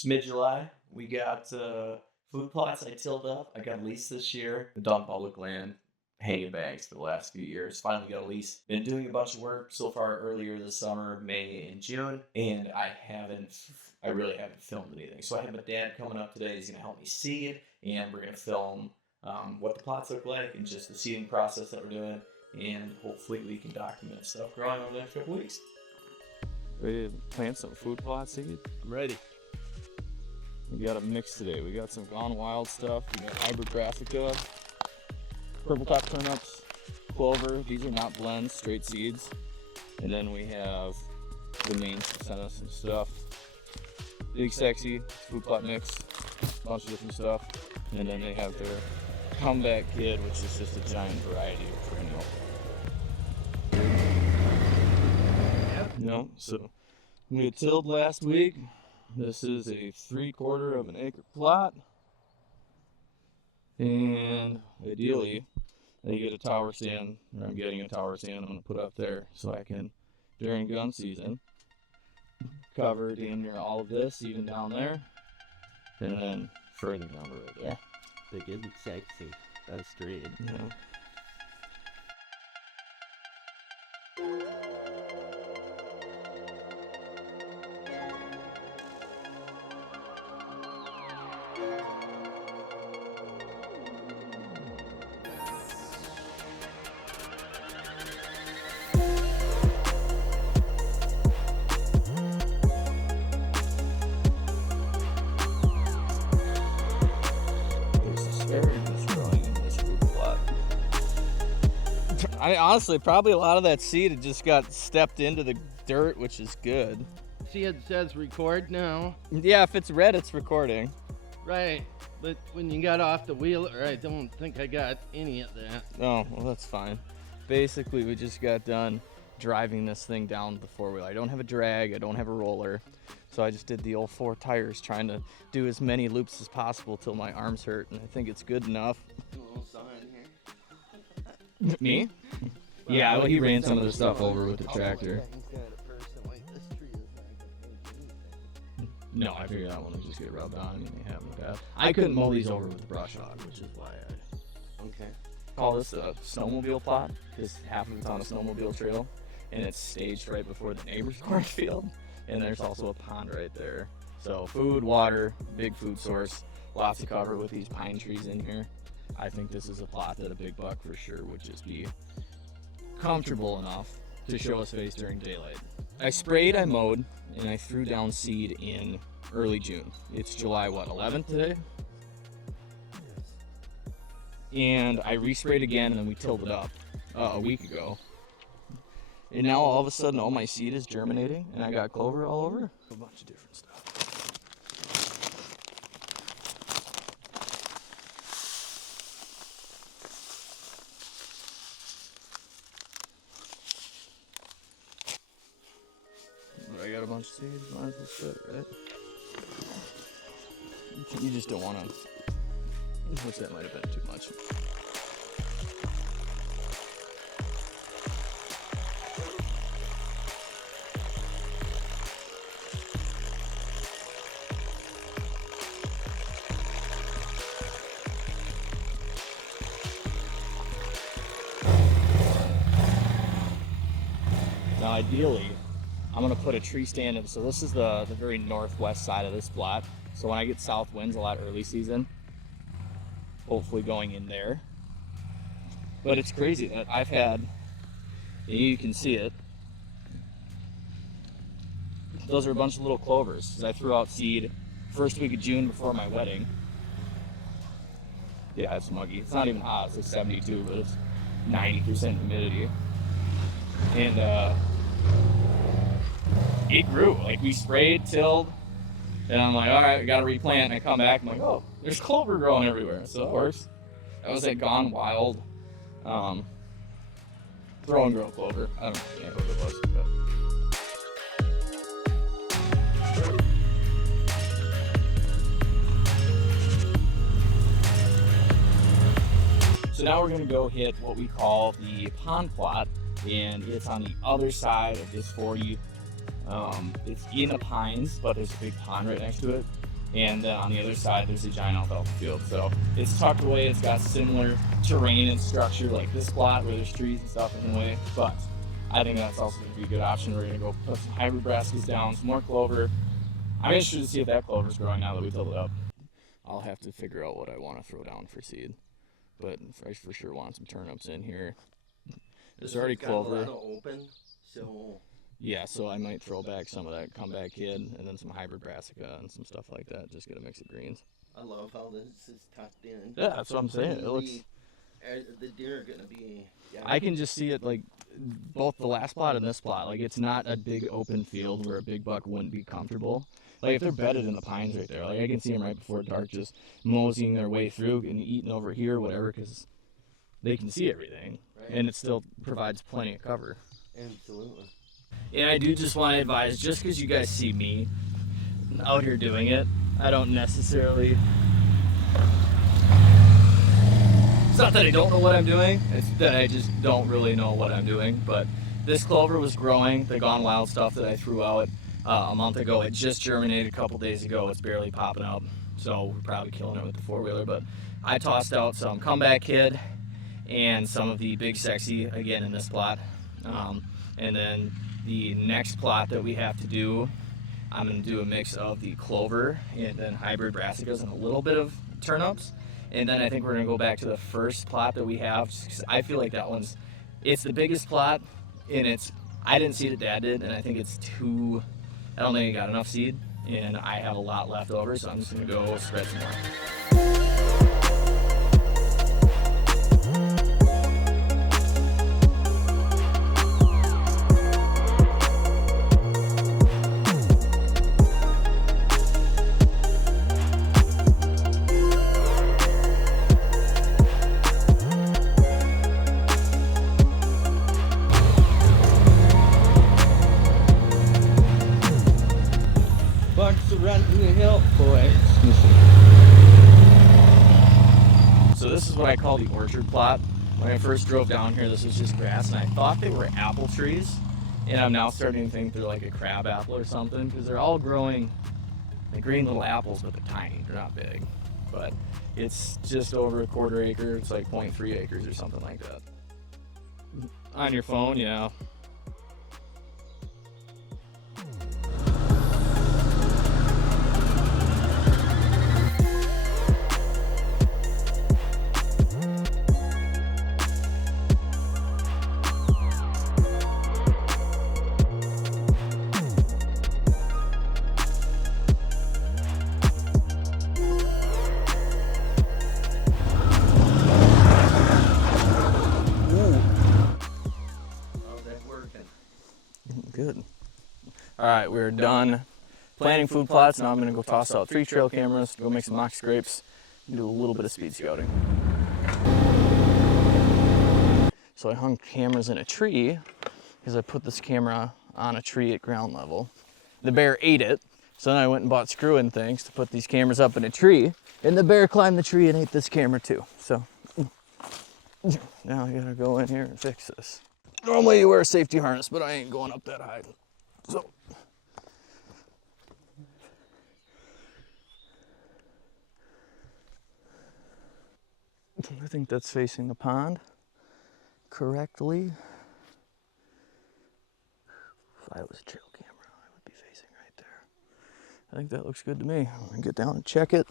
It's mid-July. We got food plots I tilled up. I got a lease this year. I've done public land hanging bags for the last few years. Finally got a lease. Been doing a bunch of work so far earlier this summer, May and June, and I really haven't filmed anything. So I have my dad coming up today. He's gonna help me seed, and we're gonna film what the plots look like and just the seeding process that we're doing, and hopefully we can document stuff growing over the next couple weeks. Ready to plant some food plot seed? I'm ready. We got a mix today. We got some Gone Wild stuff. We got hybrid Brassica, purple top turnips, clover. These are not blends, straight seeds. And then we have the mains to send us some stuff. Big Sexy, food plot mix, a bunch of different stuff. And then they have their comeback kid, which is just a giant variety of perennial. No, so we had tilled last week. This is a 3/4 of an acre plot. And ideally, they get a tower stand, or I'm getting a tower stand I'm going to put up there so I can, during gun season, cover damn near all of this, even down there, and then further down the road there. Big and sexy. That's great. Yeah. I mean, honestly, probably a lot of that seed had just got stepped into the dirt, which is good. See, it says record now. Yeah, if it's red, it's recording. Right, but when you got off the wheeler, I don't think I got any of that. Oh, well, that's fine. Basically, we just got done driving this thing down the four-wheeler. I don't have a drag, I don't have a roller, so I just did the old 4 tires, trying to do as many loops as possible till my arms hurt, and I think it's good enough. A little sign here. Me? Yeah, well, he ran some of the stuff over with the tractor. No, I figured that one would just get rubbed on. I mean, they have in the past. I couldn't mow these over with the brush hog, which is why I call this a snowmobile plot, because half of it's on a snowmobile trail, and it's staged right before the neighbor's cornfield, and there's also a pond right there. So food, water, big food source, lots of cover with these pine trees in here. I think this is a plot that a big buck for sure would just be comfortable enough to show his face during daylight. I sprayed, I mowed, and I threw down seed in early June. It's July, 11th today? And I resprayed again, and then we tilled it up a week ago. And now all of a sudden all my seed is germinating, and I got clover all over. A bunch of different stuff. I got a bunch of seeds, might as well split it, right? You just don't want to, which that might have been too much. Now ideally, I'm gonna put a tree stand in. So this is the very northwest side of this plot. So when I get south winds a lot early season, hopefully going in there. But it's crazy that I've had, you can see it. Those are a bunch of little clovers, because I threw out seed first week of June before my wedding. Yeah, it's muggy. It's not even hot, it's like 72, but it's 90% humidity. And it grew. Like, we sprayed, tilled, and I'm like, all right, we gotta replant. And I come back, I'm like, oh, there's clover growing everywhere. So it works. That was like Gone Wild, throw and grow clover. I don't know what it was, but. So now we're gonna go hit what we call the pond plot, and it's on the other side of this 40. It's in the pines, but there's a big pond right next to it. And then on the other side, there's a giant alfalfa field. So it's tucked away. It's got similar terrain and structure like this plot where there's trees and stuff in the way. But I think that's also going to be a good option. We're going to go put some hybrid brassicas down, some more clover. I'm interested to see if that clover's growing now that we filled it up. I'll have to figure out what I want to throw down for seed. But I for sure want some turnips in here. There's already clover. A lot of open, so yeah, so I might throw back some of that comeback kid and then some hybrid brassica and some stuff like that. Just get a mix of greens. I love how this is tucked in. Yeah, that's what I'm saying. It looks. The deer are gonna be. Yeah. I can just see it like both the last plot and this plot. Like it's not a big open field where a big buck wouldn't be comfortable. Like if they're bedded in the pines right there, like I can see them right before dark, just moseying their way through and eating over here, whatever, because they can see everything, Right. and it still provides plenty of cover. Absolutely. And I do just want to advise, just because you guys see me out here doing it, I don't necessarily. It's not that I don't know what I'm doing, it's that I just don't really know what I'm doing. But this clover was growing, the Gone Wild stuff that I threw out a month ago. It just germinated a couple days ago. It's barely popping up, so we're probably killing it with the four-wheeler. But I tossed out some comeback kid and some of the big sexy again in this plot. And then the next plot that we have to do, I'm going to do a mix of the clover and then hybrid brassicas and a little bit of turnips. And then I think we're going to go back to the first plot that we have, just 'cause I feel like that one's, it's the biggest plot, and I didn't see that Dad did, and I think it's too, I don't think it got enough seed, and I have a lot left over, so I'm just going to go spread some more. Bucks are running the hill, boys. So this is what I call the orchard plot. When I first drove down here, this was just grass, and I thought they were apple trees. And I'm now starting to think they're like a crab apple or something, because they're all growing like green little apples, but they're tiny. They're not big. But it's just over a quarter acre. It's like 0.3 acres or something like that. On your phone, yeah. Good. All right, we're done planting food plots. Now I'm gonna go toss out 3 trail cameras, go make some mock scrapes, and do a little bit of speed scouting. So I hung cameras in a tree because I put this camera on a tree at ground level. The bear ate it, so then I went and bought screw-in things to put these cameras up in a tree, and the bear climbed the tree and ate this camera too. So now I gotta go in here and fix this. Normally you wear a safety harness, but I ain't going up that high. So I think that's facing the pond correctly. If I was a trail camera, I would be facing right there. I think that looks good to me. I'm gonna get down and check it.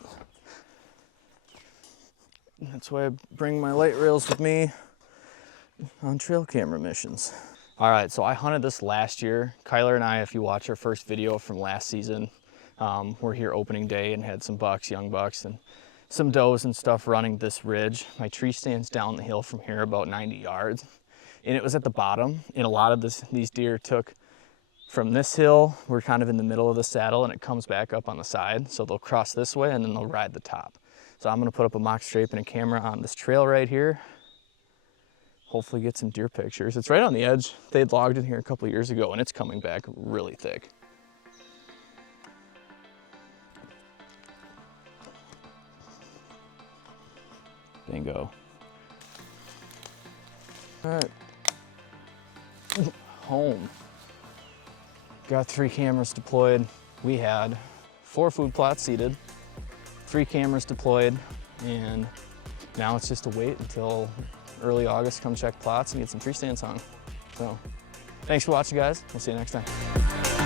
That's why I bring my light rails with me on trail camera missions. All right, so I hunted this last year. Kyler and I, if you watch our first video from last season, we're here opening day and had some bucks, young bucks, and some does and stuff running this ridge. My tree stands down the hill from here about 90 yards, and it was at the bottom, and a lot of these deer took from this hill. We're kind of in the middle of the saddle, and it comes back up on the side, so they'll cross this way and then they'll ride the top. So I'm gonna put up a mock scrape and a camera on this trail right here. Hopefully get some deer pictures. It's right on the edge. They had logged in here a couple years ago, and it's coming back really thick. Bingo. All right. Home. Got 3 cameras deployed. We had 4 food plots seeded. 3 cameras deployed, and now it's just to wait until early August, come check plots and get some tree stands hung. So thanks for watching, guys. We'll see you next time.